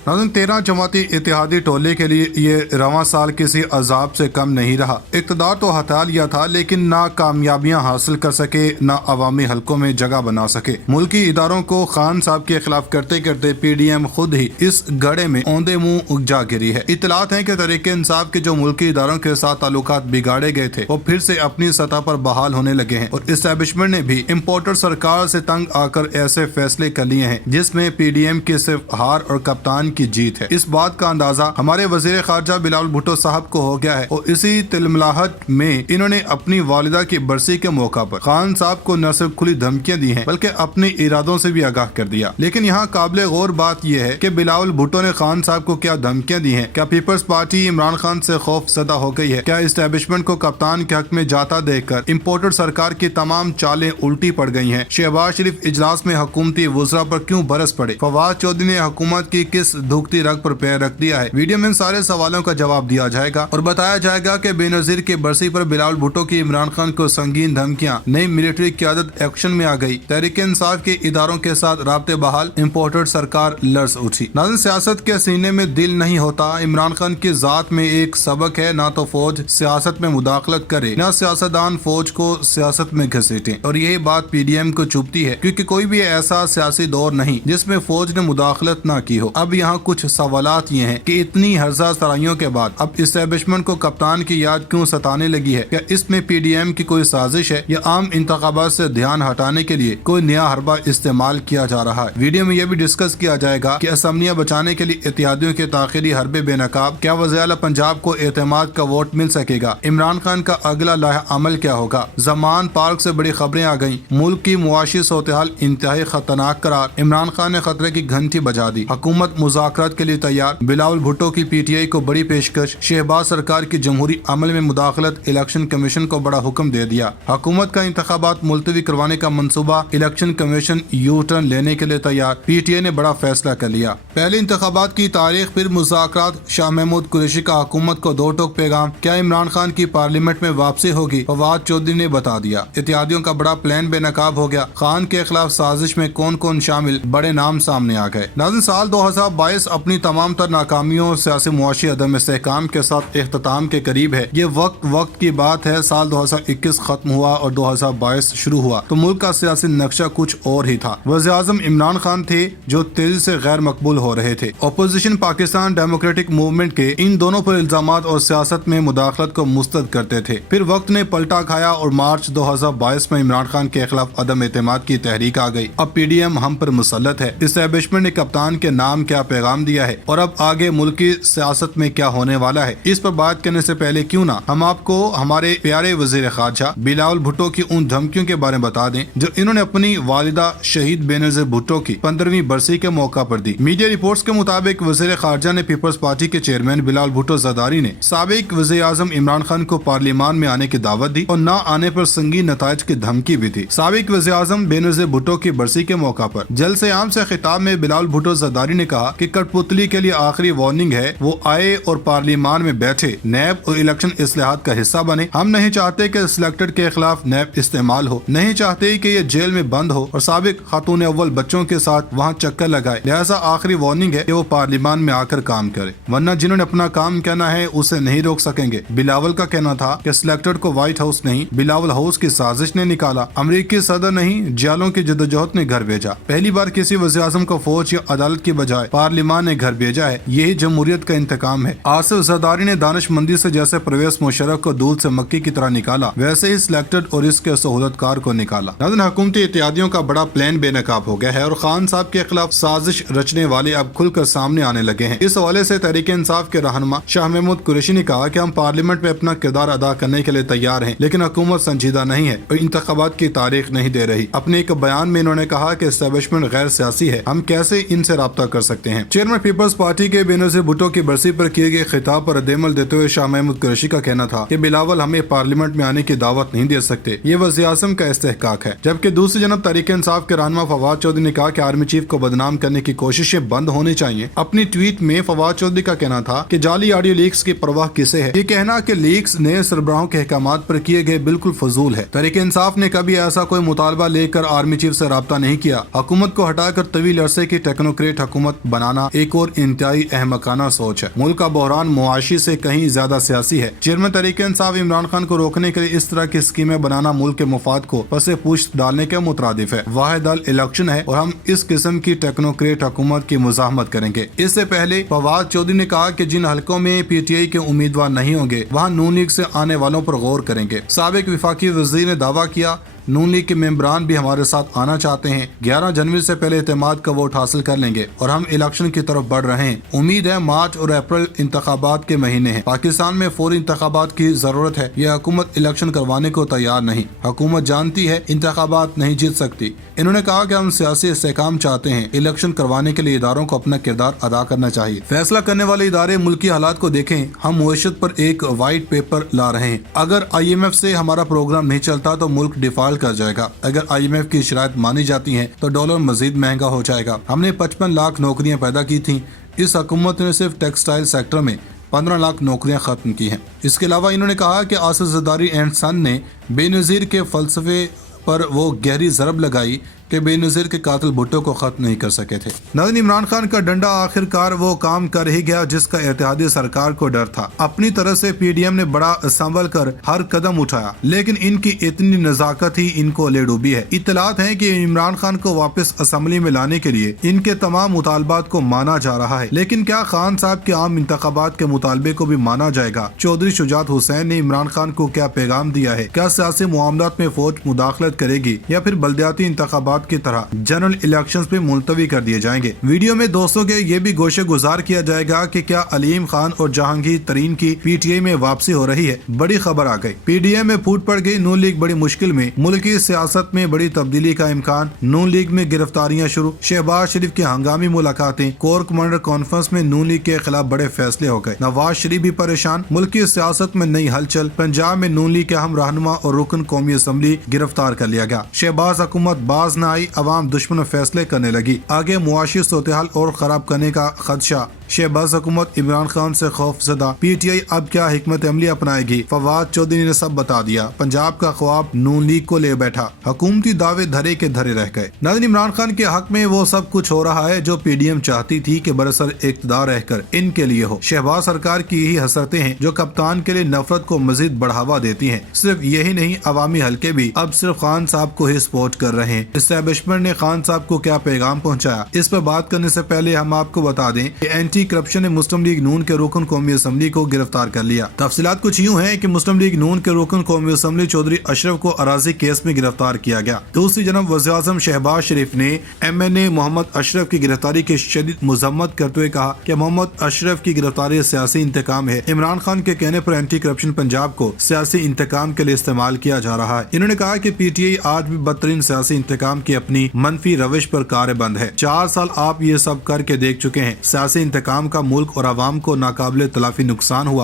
नाज़रीन, 13 जमाती इत्तेहादी टोले के लिए ये रवां साल किसी अजाब से कम नहीं रहा। इक़्तिदार तो हटा लिया था, लेकिन ना कामयाबियां हासिल कर सके, ना अवामी हलकों में जगह बना सके। मुल्की इदारों को खान साहब के खिलाफ करते करते PDM खुद ही इस गड़े में औंधे मुंह जा गिरी है। इत्तलात है कि तहरीक इंसाफ के जो मुल्की इदारों के साथ ताल्लुकात बिगाड़े गए थे, वो फिर से अपनी सतह पर बहाल होने लगे हैं और इस्टेब्लिशमेंट ने भी इम्पोर्टर सरकार से तंग आकर ऐसे फैसले कर लिए हैं जिसमें PDM की सिर्फ हार और कप्तान की जीत है। इस बात का अंदाजा हमारे वजीर खारजा बिलावल भुट्टो साहब को हो गया है और इसी तिलमिलाहट में इन्होंने अपनी वालिदा की बरसी के मौका पर खान साहब को न सिर्फ खुली धमकियां दी हैं, बल्कि अपने इरादों से भी आगाह कर दिया। लेकिन यहाँ काबिल गौर बात यह है कि बिलावल भुट्टो ने खान साहब को क्या धमकियां दी हैं? क्या पीपल्स पार्टी इमरान खान से खौफ ज़दा हो गई है? क्या इस्टेब्लिशमेंट को कप्तान के हक में जाता देखकर इम्पोर्टेड सरकार की तमाम चालें उल्टी पड़ गई हैं? शहबाज शरीफ इजलास में हुकूमती वज़रा पर क्यों बरस पड़े? फवाद चौधरी ने हुकूमत की किस धुखती रग पर पैर रख दिया है? वीडियो में इन सारे सवालों का जवाब दिया जाएगा और बताया जाएगा कि बेनजीर की बरसी पर बिलावल भुट्टो की इमरान खान को संगीन धमकियां, नई मिलिट्री क़यादत एक्शन में आ गई, तहरीक इंसाफ के इदारों के साथ राब्ते बहाल, इम्पोर्टेड सरकार लर्ज उठी। नाज़रीन, सियासत के सीने में दिल नहीं होता। इमरान खान की जात में एक सबक है, ना तो फौज सियासत में मुदाखलत करे, ना सियासतदान फौज को सियासत में घसीटे। और यही बात PDM को चुभती है, क्योंकि कोई भी ऐसा सियासी दौर नहीं जिसमें फौज ने मुदाखलत ना की हो। अब यहाँ कुछ सवालात ये हैं कि इतनी हर्जा सराइयों के बाद अब इस्टेब्लिशमेंट को कप्तान की याद क्यों सताने लगी है? क्या इसमें PDM की कोई साजिश है या आम इंतखाबात से ध्यान हटाने के लिए कोई नया हरबा इस्तेमाल किया जा रहा है? वीडियो में यह भी डिस्कस किया जाएगा कि असम्बलियां बचाने के लिए इत्तेहादियों के ताखिरी हरबे बेनकाब, क्या वज़ीर-ए-आला पंजाब को एतमाद का वोट मिल सकेगा? इमरान खान का अगला लाहा अमल क्या होगा? जमान पार्क से बड़ी खबरें आ गयी, मुल्क की मुआशी सूरत-ए-हाल इंतहाई खतरनाक करार, इमरान खान ने खतरे की घंटी बजा दी, हुकूमत मुज़ाकरात के लिए तैयार, बिलावल भुट्टो की PTI को बड़ी पेशकश, शहबाज सरकार की जमहूरी अमल में मुदाखलत, इलेक्शन कमीशन को बड़ा हुक्म दे दिया, हुकूमत का इंतखाबात मुलतवी करवाने का मंसूबा, इलेक्शन कमीशन यू टर्न लेने के लिए तैयार, PTI ने बड़ा फैसला कर लिया, पहले इंतखाबात की तारीख फिर मुज़ाकरात, शाह महमूद कुरैशी का हुकूमत को दो टोक पैगाम, क्या इमरान खान की पार्लियामेंट में वापसी होगी? फवाद चौधरी ने बता दिया। इत्तेहादियों का बड़ा प्लान बेनकाब हो गया, खान के खिलाफ साजिश में कौन कौन शामिल, बड़े नाम सामने आ गए। नाज़रीन, साल 2022 अपनी तमाम तर नाकामियों और सियासी मुआशी अदम इस्तेहकाम के साथ इख्तिताम के करीब है। ये वक्त की बात है। साल 2021 खत्म हुआ और 2022 शुरू हुआ तो मुल्क का सियासी नक्शा कुछ और ही था। वज़ीर आज़म इमरान खान थे जो तेजी से गैर मकबूल हो रहे थे। अपोजिशन पाकिस्तान डेमोक्रेटिक मूवमेंट के इन दोनों पर इल्जामात और सियासत में मुदाखलत को मुस्तरद करते थे। फिर वक्त ने पलटा खाया और मार्च 2022 में इमरान खान के खिलाफ अदम एतमाद की तहरीक आ गई। अब PDM हम पर मुसल्लत है। इस्टेब्लिशमेंट ने कप्तान के नाम क्या पैगाम दिया है और अब आगे मुल्क की सियासत में क्या होने वाला है, इस पर बात करने से पहले क्यों ना हम आपको हमारे प्यारे वजीर खारजा बिलावल भुट्टो की उन धमकियों के बारे में बता दें जो इन्होंने अपनी वालिदा शहीद बेनजीर भुट्टो की 15वीं बरसी के मौका पर दी। मीडिया रिपोर्ट्स के मुताबिक वजीर खारजा ने पीपल्स पार्टी के चेयरमैन बिलावल भुट्टो ज़रदारी ने साबिक वज़ीर आज़म इमरान खान को पार्लियामान में आने की दावत दी और न आने पर संगीन नताइज की धमकी भी दी। साबिक वज़ीर आज़म बेनजीर भुट्टो की बरसी के मौका पर जलसे आम से खिताब में बिलावल भुट्टो ज़रदारी ने कहा कि कठपुतली के लिए आखिरी वार्निंग है, वो आए और पार्लियामान में बैठे नैब और इलेक्शन इस्लाहात का हिस्सा बने। हम नहीं चाहते कि सिलेक्टेड के खिलाफ नैब इस्तेमाल हो, नहीं चाहते कि ये जेल में बंद हो और साबिक खातून अव्वल बच्चों के साथ वहाँ चक्कर लगाए। लिहाजा आखिरी वार्निंग है कि वो पार्लियामान में आकर काम करे, वरना जिन्होंने अपना काम कहना है उसे नहीं रोक सकेंगे। बिलावल का कहना था कि सिलेक्टेड को व्हाइट हाउस नहीं बिलावल हाउस की साजिश ने निकाला, अमरीकी सदर नहीं जियालों की जद्दोजहद ने घर भेजा। पहली बार किसी वज़ीर आज़म को फौज या अदालत की बजाय पार्लियामान ने घर भेजा है। यही जमहूरियत का इंतकाम है। आसिफ ज़रदारी ने दानिशमंदी से जैसे परवेज मुशर्रफ को दूध से मक्की की तरह निकाला, वैसे ही सिलेक्टेड और इसके सहूलतकार को निकाला। नाज़रीन, हुकूमती इत्तेहादियों का बड़ा प्लान बेनकाब हो गया है और खान साहब के खिलाफ साजिश रचने वाले अब खुलकर सामने आने लगे हैं। इस हवाले से तहरीक इंसाफ के रहनुमा शाह महमूद कुरैशी ने कहा कि हम पार्लियामेंट में अपना किरदार अदा करने के लिए तैयार हैं, लेकिन हुकूमत संजीदा नहीं है और इंतखाबात की तारीख नहीं दे रही। अपने एक बयान में इन्होंने कहा कि एस्टेब्लिशमेंट गैर सियासी है, हम कैसे इनसे राब्ता कर सकते हैं। चेयरमैन पीपल्स पार्टी के बेनजीर भुट्टो की बरसी पर किए गए खिताब पर रद्द-ए-अमल देते हुए शाह महमूद कुरैशी का कहना था कि बिलावल हमें पार्लियामेंट में आने की दावत नहीं दे सकते, ये वज़ीर आज़म का इस्तेहकाक है। जबकि दूसरी जनब तहरीक इंसाफ के रहनुमा फवाद चौधरी ने कहा कि आर्मी चीफ को बदनाम करने की कोशिशें बंद होनी चाहिए। अपनी ट्वीट में फवाद चौधरी का कहना था कि जाली ऑडियो लीक्स की परवाह किसे है, ये कहना कि लीक्स नए सरबराहों के अहकामात पर किए गए बिल्कुल फजूल है। तहरीक इंसाफ ने कभी ऐसा कोई मुतालबा लेकर आर्मी चीफ से राब्ता नहीं किया। हुकूमत को हटाकर तवील अरसे की टेक्नोक्रेट हुकूमत बना बनाना एक और इंतहाई अहमकाना सोच है। मुल्क का बहरान मुआशी से कहीं ज्यादा सियासी है। चेयरमैन तहरीक इंसाफ इमरान खान को रोकने के लिए इस तरह की स्कीमें बनाना मुल्क के मुफाद को पसे पूछ डालने के मुतरादिफ है। वाहिद हल इलेक्शन है और हम इस किस्म की टेक्नोक्रेट हुकूमत की मुज़ाहमत करेंगे। इससे पहले फवाद चौधरी ने कहा कि जिन हलकों में PTI के उम्मीदवार नहीं होंगे वहाँ नून लीग से आने वालों पर गौर करेंगे। साबिक वफाकी वज़ीर ने दावा किया नून लीग के मेंबरान भी हमारे साथ आना चाहते हैं। 11 जनवरी से पहले एतमाद का वोट हासिल कर लेंगे और हम इलेक्शन की तरफ बढ़ रहे हैं। उम्मीद है मार्च और अप्रैल इंतखाबात के महीने हैं। पाकिस्तान में फौरी इंतखाबात की जरूरत है। यह हुकूमत इलेक्शन करवाने को तैयार नहीं। हुकूमत जानती है इंतखाबात नहीं जीत सकती। इन्होंने कहा कि हम सियासी इस्तेहकाम चाहते हैं। इलेक्शन करवाने के लिए इदारों को अपना किरदार अदा करना चाहिए। फैसला करने वाले इदारे मुल्की हालात को देखें। हम मुआशरत पर एक वाइट पेपर ला रहे हैं। अगर IMF से हमारा प्रोग्राम नहीं चलता तो मुल्क डिफॉल्ट कर जाएगा। अगर IMF की शराइत मानी जाती हैं तो डॉलर मजीद महंगा हो जाएगा। हमने 55 लाख नौकरियां पैदा की थी। इस हुकूमत ने सिर्फ टेक्सटाइल सेक्टर में 15 लाख नौकरियां खत्म की हैं। इसके अलावा इन्होंने कहा कि आसिफ ज़रदारी एंड सन ने बेनज़ीर के फलसफे पर वो गहरी ज़रब लगाई कि बेनज़ीर के कातिल भुट्टो को खत्म नहीं कर सके थे। नाज़रीन, इमरान खान का डंडा आखिरकार वो काम कर ही गया जिसका इत्तेहादी सरकार को डर था। अपनी तरफ से PDM ने बड़ा संभल कर हर कदम उठाया, लेकिन इनकी इतनी नजाकत ही इनको ले डूबी है। इत्तलात है कि इमरान खान को वापस असम्बली में लाने के लिए इनके तमाम मुतालबात को माना जा रहा है, लेकिन क्या खान साहब के आम इंतखाबात के मुतालबे को भी माना जाएगा? चौधरी शुजात हुसैन ने इमरान खान को क्या पैगाम दिया है? क्या सियासी मामलात में फौज मुदाखलत करेगी या फिर बल्दियाती इंतखाबात की तरह जनरल इलेक्शंस पे मुलतवी कर दिए जाएंगे? वीडियो में दोस्तों के ये भी गोशे गुजार किया जाएगा कि क्या अलीम खान और जहांगीर तरीन की PTI में वापसी हो रही है। बड़ी खबर आ गई, PDM में फूट पड़ गई। नून लीग बड़ी मुश्किल में। मुल्क की सियासत में बड़ी तब्दीली का इम्कान। नून लीग में गिरफ्तारियां शुरू। शहबाज शरीफ की हंगामी मुलाकातें। कोर कमांडर कॉन्फ्रेंस में नून लीग के खिलाफ बड़े फैसले हो गए। नवाज शरीफ भी परेशान। मुल्क की सियासत में नई हलचल। पंजाब में नून लीग के अहम रहनुमा और रुकन कौमी असम्बली गिरफ्तार कर लिया गया। शहबाज हुकूमत बाज न आई, अवाम दुश्मन फैसले करने लगी। आगे मुआशी सूरत-ए-हाल और खराब करने का खदशा। शहबाज हुकूमत इमरान खान से खौफजदा। PTI अब क्या हिकमत अमली अपनाएगी? फवाद चौधरी ने सब बता दिया। पंजाब का ख्वाब नून लीग को ले बैठा। हुकूमती दावे धरे के धरे रह गए। नाज़रीन, इमरान खान के हक में वो सब कुछ हो रहा है जो PDM चाहती थी कि बरसर इक़्तिदार रहकर इनके लिए हो। शहबाज सरकार की यही हसरतें हैं जो कप्तान के लिए नफरत को मजीद बढ़ावा देती हैं। सिर्फ यही नहीं, अवामी हल्के भी अब सिर्फ खान साहब को ही सपोर्ट कर रहे हैं। एस्टेब्लिशमेंट ने खान साहब को क्या पैगाम पहुँचाया, इस पर बात करने से पहले हम आपको बता दें कि एंटी करप्शन ने मुस्लिम लीग नून के रुकन कौमी असम्बली को गिरफ्तार कर लिया। तफसीलात कुछ यूं हैं कि मुस्लिम लीग नून के रुकन कौमी असम्बली चौधरी अशरफ को अराजी केस में गिरफ्तार किया गया। दूसरी जनाब वज़ीर आज़म शहबाज शरीफ ने MNA मोहम्मद अशरफ की गिरफ्तारी की शदीद मजम्मत करते हुए कहा कि मोहम्मद अशरफ की गिरफ्तारी सियासी इंतकाम है। इमरान खान के कहने पर एंटी करप्शन पंजाब को सियासी इंतकाम के लिए इस्तेमाल किया जा रहा है। इन्होंने कहा कि PTI आज भी बदतरीन सियासी इंतकाम की अपनी मनफी रविश पर कारबंद है। 4 साल आप ये सब करके देख चुके हैं। सियासी इंतकाम का मुल्क और आवाम को नाकाबिले तलाफी नुकसान हुआ।